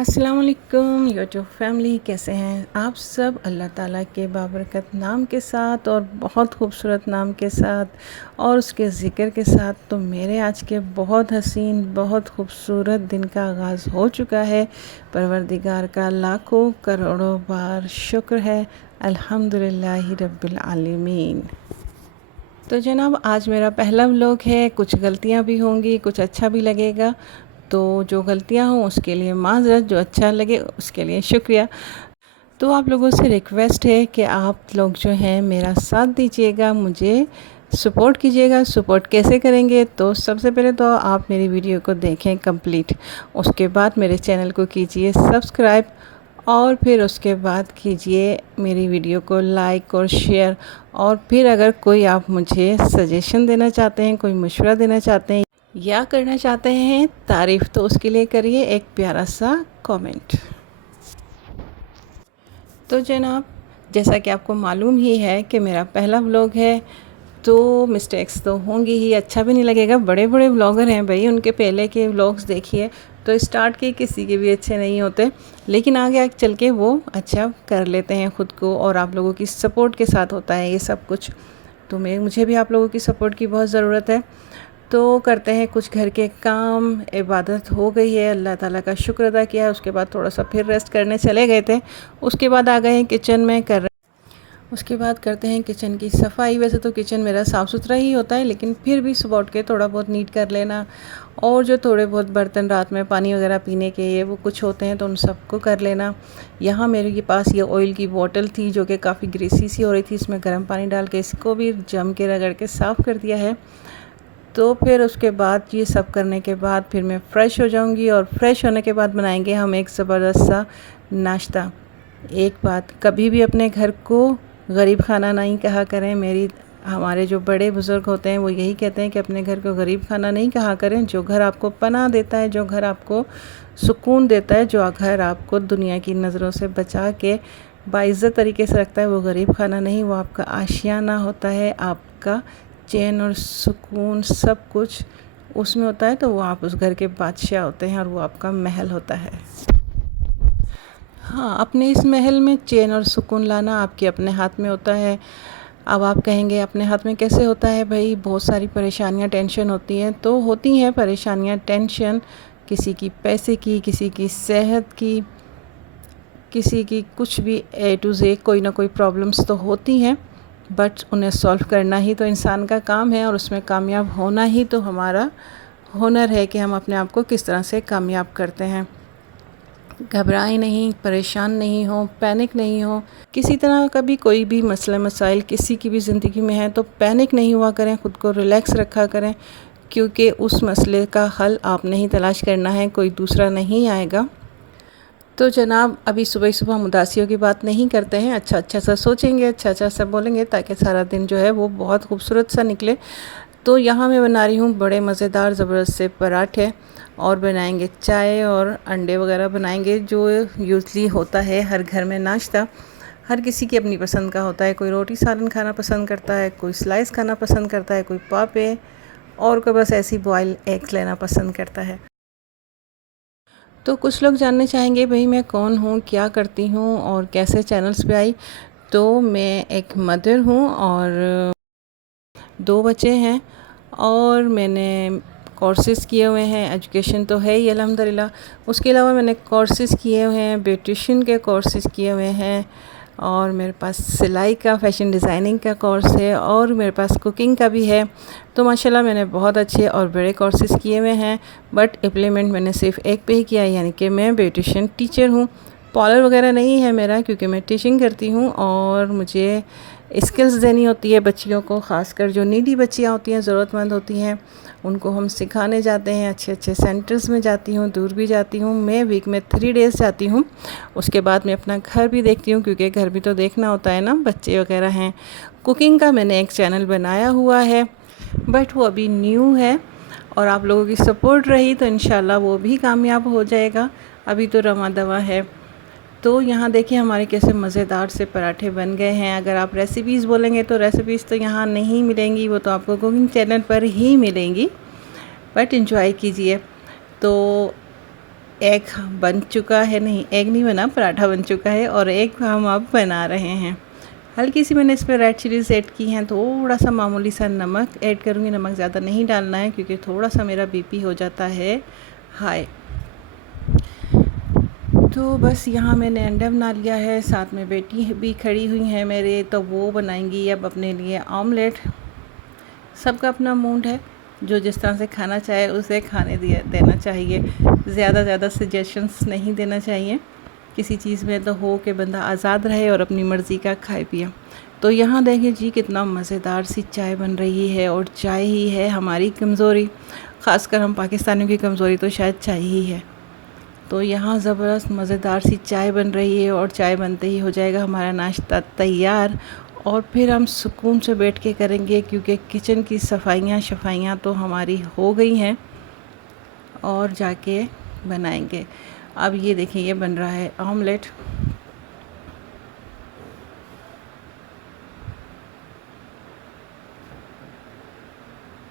अस्सलाम वालेकुम YouTube family, कैसे हैं आप सब। अल्लाह ताला के बाबरकत नाम के साथ और बहुत खूबसूरत नाम के साथ और उसके ज़िक्र के साथ तो मेरे आज के बहुत हसीन बहुत खूबसूरत दिन का आगाज़ हो चुका है। परवरदिगार का लाखों करोड़ों बार शुक्र है, अल्हम्दुलिल्लाहि रब्बिल आलमीन। तो जनाब, आज मेरा पहला व्लॉग है। कुछ गलतियाँ भी होंगी, कुछ अच्छा भी लगेगा। तो जो गलतियाँ हों उसके लिए माज़रत, जो अच्छा लगे उसके लिए शुक्रिया। तो आप लोगों से रिक्वेस्ट है कि आप लोग जो हैं मेरा साथ दीजिएगा, मुझे सपोर्ट कीजिएगा। सपोर्ट कैसे करेंगे? तो सबसे पहले तो आप मेरी वीडियो को देखें कंप्लीट, उसके बाद मेरे चैनल को कीजिए सब्सक्राइब और फिर उसके बाद कीजिए मेरी वीडियो को लाइक और शेयर। और फिर अगर कोई आप मुझे सजेशन देना चाहते हैं, कोई मशवरा देना चाहते हैं या करना चाहते हैं तारीफ़, तो उसके लिए करिए एक प्यारा सा कमेंट। तो जनाब, जैसा कि आपको मालूम ही है कि मेरा पहला व्लॉग है, तो मिस्टेक्स तो होंगी ही, अच्छा भी नहीं लगेगा। बड़े बड़े व्लॉगर हैं भाई, उनके पहले के व्लॉग्स देखिए तो स्टार्ट के किसी के भी अच्छे नहीं होते, लेकिन आगे चल के वो अच्छा कर लेते हैं ख़ुद को, और आप लोगों की सपोर्ट के साथ होता है ये सब कुछ। तो मुझे भी आप लोगों की सपोर्ट की बहुत ज़रूरत है। तो करते हैं कुछ घर के काम। इबादत हो गई है, अल्लाह ताला का शुक्र अदा किया है, उसके बाद थोड़ा सा फिर रेस्ट करने चले गए थे। उसके बाद आ गए हैं किचन में उसके बाद करते हैं किचन की सफाई। वैसे तो किचन मेरा साफ़ सुथरा ही होता है, लेकिन फिर भी सुबह उठ के थोड़ा बहुत नीट कर लेना, और जो थोड़े बहुत बर्तन रात में पानी वगैरह पीने के ये वो कुछ होते हैं तो उन सबको कर लेना। यहाँ मेरे पास ये ऑयल की बोतल थी जो कि काफ़ी ग्रीसी सी हो रही थी, इसमें गर्म पानी डाल के इसको भी जम के रगड़ के साफ़ कर दिया है। तो फिर उसके बाद ये सब करने के बाद फिर मैं फ़्रेश हो जाऊंगी, और फ्रेश होने के बाद बनाएंगे हम एक ज़बरदस्त सा नाश्ता। एक बात, कभी भी अपने घर को गरीब खाना नहीं कहा करें। हमारे जो बड़े बुज़ुर्ग होते हैं वो यही कहते हैं कि अपने घर को गरीब खाना नहीं कहा करें। जो घर आपको पनाह देता है, जो घर आपको सुकून देता है, जो घर आपको दुनिया की नज़रों से बचा के बाइज़्ज़त तरीके से रखता है, वो गरीब खाना नहीं, वो आपका आशियाना होता है। आपका चैन और सुकून सब कुछ उसमें होता है, तो वो आप उस घर के बादशाह होते हैं और वो आपका महल होता है। हाँ, अपने इस महल में चैन और सुकून लाना आपके अपने हाथ में होता है। अब आप कहेंगे अपने हाथ में कैसे होता है भाई, बहुत सारी परेशानियाँ टेंशन होती हैं। तो होती हैं परेशानियाँ टेंशन, किसी की पैसे की, किसी की सेहत की, किसी की कुछ भी, ए टू ज़ेड कोई ना कोई प्रॉब्लम्स तो होती हैं। बट उन्हें सॉल्व करना ही तो इंसान का काम है, और उसमें कामयाब होना ही तो हमारा हुनर है कि हम अपने आप को किस तरह से कामयाब करते हैं। घबराएं नहीं, परेशान नहीं हो, पैनिक नहीं हो। किसी तरह का भी कोई भी मसला मसाइल किसी की भी ज़िंदगी में है तो पैनिक नहीं हुआ करें, ख़ुद को रिलैक्स रखा करें, क्योंकि उस मसले का हल आपने ही तलाश करना है, कोई दूसरा नहीं आएगा। तो जनाब, अभी सुबह सुबह हम उदासियों की बात नहीं करते हैं। अच्छा अच्छा सा सोचेंगे, अच्छा अच्छा सा बोलेंगे, ताकि सारा दिन जो है वो बहुत खूबसूरत सा निकले। तो यहाँ मैं बना रही हूँ बड़े मज़ेदार ज़बरदस्त से पराठे, और बनाएंगे चाय और अंडे वगैरह बनाएंगे, जो यूजली होता है हर घर में नाश्ता। हर किसी की अपनी पसंद का होता है, कोई रोटी सालन खाना पसंद करता है, कोई स्लाइस खाना पसंद करता है, कोई पापे, और कोई बस ऐसी बॉयल एग्स लेना पसंद करता है। तो कुछ लोग जानने चाहेंगे भाई मैं कौन हूँ, क्या करती हूँ और कैसे चैनल्स पे आई। तो मैं एक मदर हूँ और 2 बच्चे हैं, और मैंने कोर्सेज़ किए हुए हैं। एजुकेशन तो है ही अल्हम्दुलिल्लाह। उसके अलावा मैंने कोर्सेज़ किए हुए हैं, ब्यूटिशियन के कोर्सेज़ किए हुए हैं, और मेरे पास सिलाई का, फ़ैशन डिज़ाइनिंग का कोर्स है, और मेरे पास कुकिंग का भी है। तो माशाल्लाह मैंने बहुत अच्छे और बड़े कोर्सेज़ किए हुए हैं, बट इम्प्लीमेंट मैंने सिर्फ एक पे ही किया है, यानी कि मैं ब्यूटिशियन टीचर हूँ। पार्लर वगैरह नहीं है मेरा, क्योंकि मैं टीचिंग करती हूँ और मुझे स्किल्स देनी होती है बच्चियों को, ख़ासकर जो नीडी बच्चियाँ होती हैं, ज़रूरतमंद होती हैं, उनको हम सिखाने जाते हैं। अच्छे अच्छे सेंटर्स में जाती हूँ, दूर भी जाती हूँ। मैं वीक में 3 डेज़ जाती हूँ। उसके बाद मैं अपना घर भी देखती हूँ, क्योंकि घर भी तो देखना होता है ना, बच्चे वगैरह हैं। कुकिंग का मैंने एक चैनल बनाया हुआ है, बट वो अभी न्यू है, और आप लोगों की सपोर्ट रही तो इंशाल्लाह वो भी कामयाब हो जाएगा। अभी तो रवा दवा है। तो यहाँ देखिए हमारे कैसे मज़ेदार से पराठे बन गए हैं। अगर आप रेसिपीज़ बोलेंगे तो रेसिपीज़ तो यहाँ नहीं मिलेंगी, वो तो आपको कुकिंग चैनल पर ही मिलेंगी, बट एंजॉय कीजिए। तो एग बन चुका है, नहीं एग नहीं बना, पराठा बन चुका है और एग हम अब बना रहे हैं। हल्की सी मैंने इस पर रेड चिलीज़ ऐड की हैं, थोड़ा सा मामूली सा नमक ऐड करूँगी। नमक ज़्यादा नहीं डालना है क्योंकि थोड़ा सा मेरा बीपी हो जाता है हाई। तो बस यहाँ मैंने अंडा बना लिया है, साथ में बेटी भी खड़ी हुई हैं मेरे, तो वो बनाएंगी अब अपने लिए ऑमलेट। सबका अपना मूड है, जो जिस तरह से खाना चाहे उसे खाने देना चाहिए। ज़्यादा सजेशंस नहीं देना चाहिए। किसी चीज़ में तो हो कि बंदा आज़ाद रहे और अपनी मर्ज़ी का खाए पिए। तो यहाँ देखिए जी कितना मज़ेदार सी चाय बन रही है, और चाय ही है हमारी कमज़ोरी, ख़ासकर हम पाकिस्तानियों की कमज़ोरी तो शायद चाय ही है। तो यहाँ ज़बरदस्त मज़ेदार सी चाय बन रही है, और चाय बनते ही हो जाएगा हमारा नाश्ता तैयार, और फिर हम सुकून से बैठ के करेंगे क्योंकि किचन की सफाइयाँ तो हमारी हो गई हैं, और जाके बनाएंगे। अब ये देखिए ये बन रहा है ऑमलेट।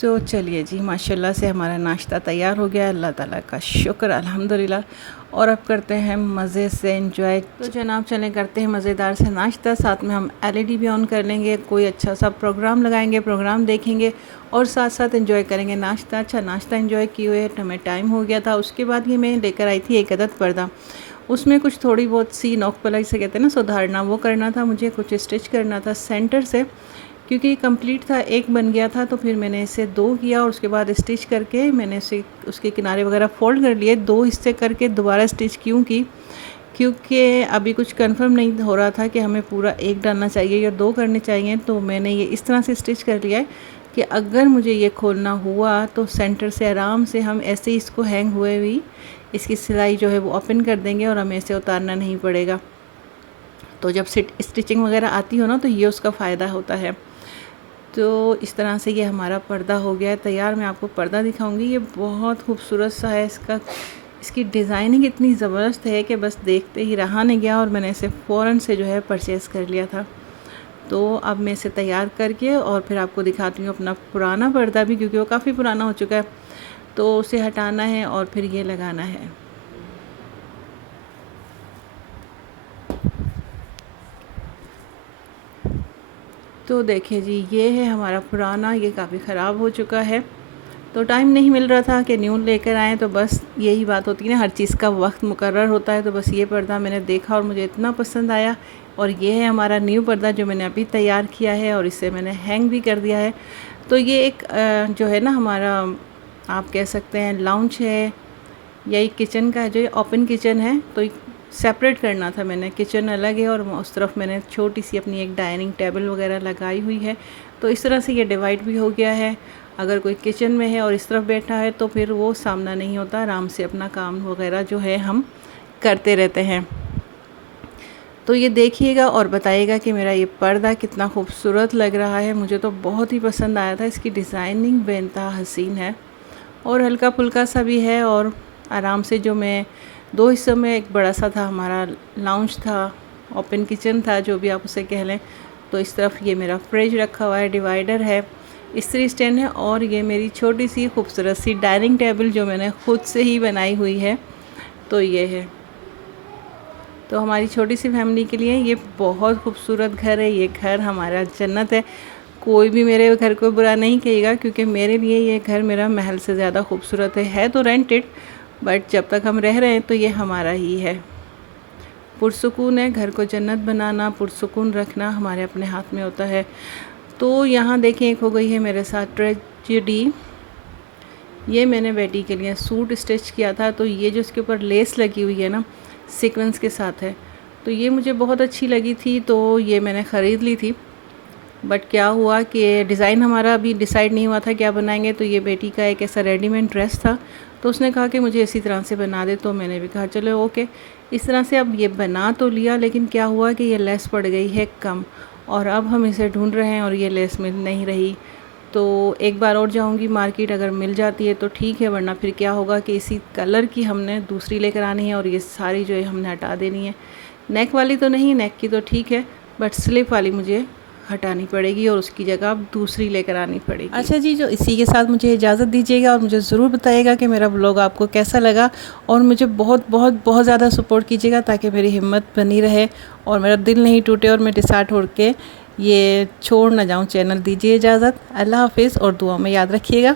तो चलिए जी, माशाल्लाह से हमारा नाश्ता तैयार हो गया, अल्लाह ताला का शुक्र, अल्हम्दुलिल्लाह। और अब करते हैं मज़े से एंजॉय। तो जनाब चलें करते हैं मज़ेदार से नाश्ता, साथ में हम एलईडी भी ऑन कर लेंगे, कोई अच्छा सा प्रोग्राम लगाएंगे, प्रोग्राम देखेंगे और साथ साथ एंजॉय करेंगे नाश्ता। अच्छा नाश्ता एंजॉय किए हुए हमें टाइम हो गया था। उसके बाद ये मैं लेकर आई थी एक अदद पर्दा, उसमें कुछ थोड़ी बहुत सी नोक पलाई से कहते हैं ना सुधारना, वो करना था मुझे, कुछ स्टिच करना था सेंटर से, क्योंकि कंप्लीट था, एक बन गया था। तो फिर मैंने इसे 2 किया और उसके बाद स्टिच करके मैंने इसे उसके किनारे वगैरह फ़ोल्ड कर लिए। 2 हिस्से करके दोबारा स्टिच क्यों की, क्योंकि अभी कुछ कंफर्म नहीं हो रहा था कि हमें पूरा एक डालना चाहिए या 2 करने चाहिए। तो मैंने ये इस तरह से स्टिच कर लिया है कि अगर मुझे ये खोलना हुआ तो सेंटर से आराम से हम ऐसे ही इसको हैंग हुए हुई इसकी सिलाई जो है वो ओपन कर देंगे और हमें इसे उतारना नहीं पड़ेगा। तो जब स्टिचिंग वगैरह आती हो ना तो ये उसका फ़ायदा होता है। तो इस तरह से ये हमारा पर्दा हो गया है तैयार। मैं आपको पर्दा दिखाऊंगी, ये बहुत खूबसूरत सा है। इसकी डिज़ाइनिंग इतनी ज़बरदस्त है कि बस देखते ही रहा नहीं गया, और मैंने इसे फ़ौरन से जो है परचेज़ कर लिया था। तो अब मैं इसे तैयार करके और फिर आपको दिखाती हूँ अपना पुराना पर्दा भी, क्योंकि वो काफ़ी पुराना हो चुका है, तो उसे हटाना है और फिर ये लगाना है। तो देखिए जी, ये है हमारा पुराना, ये काफ़ी ख़राब हो चुका है, तो टाइम नहीं मिल रहा था कि न्यू लेकर आएँ। तो बस यही बात होती है ना, हर चीज़ का वक्त मुकर्रर होता है। तो बस ये पर्दा मैंने देखा और मुझे इतना पसंद आया, और ये है हमारा न्यू पर्दा जो मैंने अभी तैयार किया है, और इसे मैंने हैंग भी कर दिया है। तो ये एक जो है ना हमारा, आप कह सकते हैं लाउंज है, या एक किचन का जो ओपन किचन है, तो सेपरेट करना था मैंने, किचन अलग है और उस तरफ मैंने छोटी सी अपनी एक डाइनिंग टेबल वगैरह लगाई हुई है। तो इस तरह से ये डिवाइड भी हो गया है। अगर कोई किचन में है और इस तरफ बैठा है तो फिर वो सामना नहीं होता, आराम से अपना काम वगैरह जो है हम करते रहते हैं। तो ये देखिएगा और बताइएगा कि मेरा ये पर्दा कितना खूबसूरत लग रहा है। मुझे तो बहुत ही पसंद आया था, इसकी डिज़ाइनिंग बेइंतहा हसीन है और हल्का फुल्का सा भी है। और आराम से जो मैं 2 हिस्सों में, एक बड़ा सा था हमारा लाउंज था, ओपन किचन था, जो भी आप उसे कह लें। तो इस तरफ ये मेरा फ्रिज रखा हुआ है, डिवाइडर है, इस्त्री स्टैंड है, और ये मेरी छोटी सी खूबसूरत सी डाइनिंग टेबल जो मैंने ख़ुद से ही बनाई हुई है। तो ये है, तो हमारी छोटी सी फैमिली के लिए ये बहुत खूबसूरत घर है। ये घर हमारा जन्नत है। कोई भी मेरे घर को बुरा नहीं कहेगा, क्योंकि मेरे लिए ये घर मेरा महल से ज़्यादा खूबसूरत है तो रेंटेड, बट जब तक हम रह रहे हैं तो ये हमारा ही है। पुरसुकून है, घर को जन्नत बनाना, पुरसुकून रखना हमारे अपने हाथ में होता है। तो यहाँ देखें, एक हो गई है मेरे साथ ट्रेजेडी। ये मैंने बेटी के लिए सूट स्टिच किया था, तो ये जो इसके ऊपर लेस लगी हुई है ना, सीक्वेंस के साथ है, तो ये मुझे बहुत अच्छी लगी थी, तो ये मैंने ख़रीद ली थी। बट क्या हुआ कि डिज़ाइन हमारा अभी डिसाइड नहीं हुआ था क्या बनाएंगे। तो ये बेटी का एक ऐसा रेडीमेड ड्रेस था, तो उसने कहा कि मुझे इसी तरह से बना दे। तो मैंने भी कहा चलो ओके, इस तरह से अब ये बना तो लिया, लेकिन क्या हुआ कि ये लेस पड़ गई है कम, और अब हम इसे ढूंढ रहे हैं और ये लेस मिल नहीं रही। तो एक बार और जाऊंगी मार्केट, अगर मिल जाती है तो ठीक है, वरना फिर क्या होगा कि इसी कलर की हमने दूसरी लेकर आनी है और ये सारी जो है हमने हटा देनी है। नेक वाली तो नहीं, नेक की तो ठीक है, बट स्लिप वाली मुझे हटानी पड़ेगी और उसकी जगह अब दूसरी लेकर आनी पड़ेगी। अच्छा जी, जो इसी के साथ मुझे इजाज़त दीजिएगा और मुझे ज़रूर बताइएगा कि मेरा ब्लॉग आपको कैसा लगा, और मुझे बहुत बहुत बहुत ज़्यादा सपोर्ट कीजिएगा ताकि मेरी हिम्मत बनी रहे और मेरा दिल नहीं टूटे और मैं डिसार्ट हो के ये छोड़ ना जाऊँ चैनल। दीजिए इजाज़त। अल्लाह हाफिज़ और दुआ में याद रखिएगा।